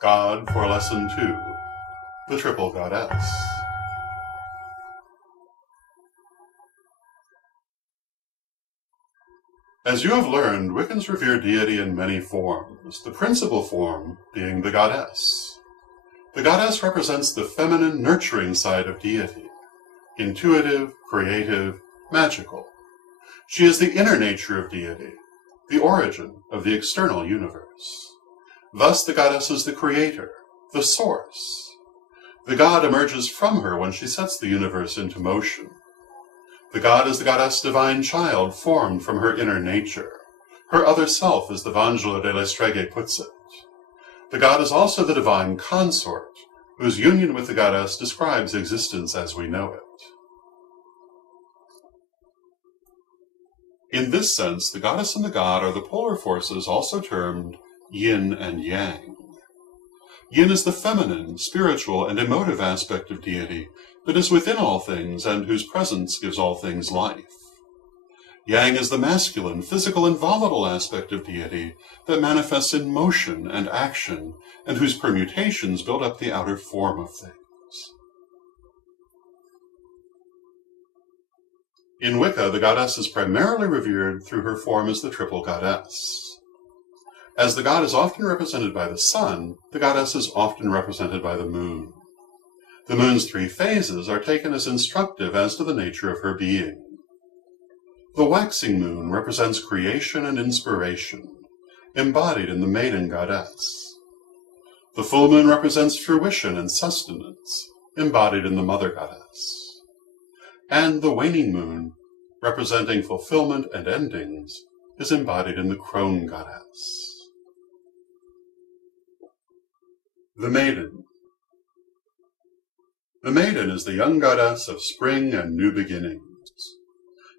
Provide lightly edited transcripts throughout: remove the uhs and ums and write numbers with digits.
God for Lesson 2, the Triple Goddess. As you have learned, Wiccans revere deity in many forms, the principal form being the goddess. The goddess represents the feminine, nurturing side of deity, intuitive, creative, magical. She is the inner nature of deity, the origin of the external universe. Thus the goddess is the creator, the source. The god emerges from her when she sets the universe into motion. The god is the goddess divine child formed from her inner nature. Her other self, as the Vangelo delle Streghe puts it. The god is also the divine consort, whose union with the goddess describes existence as we know it. In this sense, the goddess and the god are the polar forces also termed yin and yang. Yin is the feminine, spiritual, and emotive aspect of deity that is within all things and whose presence gives all things life. Yang is the masculine, physical, and volatile aspect of deity that manifests in motion and action and whose permutations build up the outer form of things. In Wicca, the goddess is primarily revered through her form as the triple goddess. As the god is often represented by the sun, the goddess is often represented by the moon. The moon's 3 phases are taken as instructive as to the nature of her being. The waxing moon represents creation and inspiration, embodied in the maiden goddess. The full moon represents fruition and sustenance, embodied in the mother goddess. And the waning moon, representing fulfillment and endings, is embodied in the crone goddess. The Maiden. The Maiden is the young goddess of spring and new beginnings.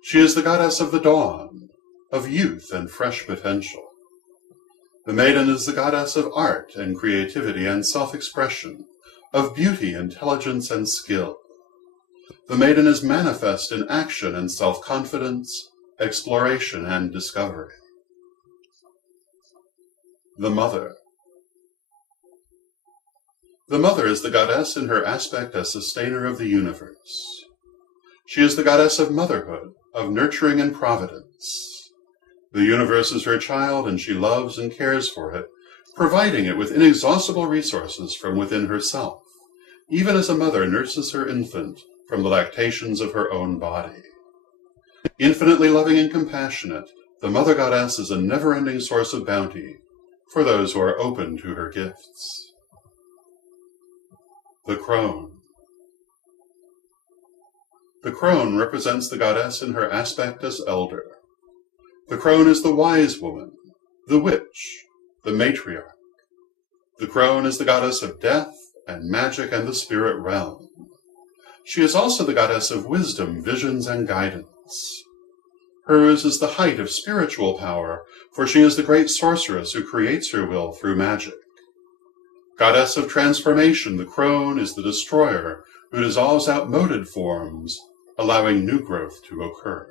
She is the goddess of the dawn, of youth and fresh potential. The Maiden is the goddess of art and creativity and self-expression, of beauty, intelligence, and skill. The Maiden is manifest in action and self-confidence, exploration and discovery. The Mother. The Mother is the goddess in her aspect as sustainer of the universe. She is the goddess of motherhood, of nurturing and providence. The universe is her child, and she loves and cares for it, providing it with inexhaustible resources from within herself, even as a mother nurses her infant from the lactations of her own body. Infinitely loving and compassionate, the Mother Goddess is a never-ending source of bounty for those who are open to her gifts. The Crone. The crone represents the goddess in her aspect as elder. The crone is the wise woman, the witch, the matriarch. The crone is the goddess of death and magic and the spirit realm. She is also the goddess of wisdom, visions, and guidance. Hers is the height of spiritual power, for she is the great sorceress who creates her will through magic. Goddess of transformation, the crone is the destroyer who dissolves outmoded forms, allowing new growth to occur.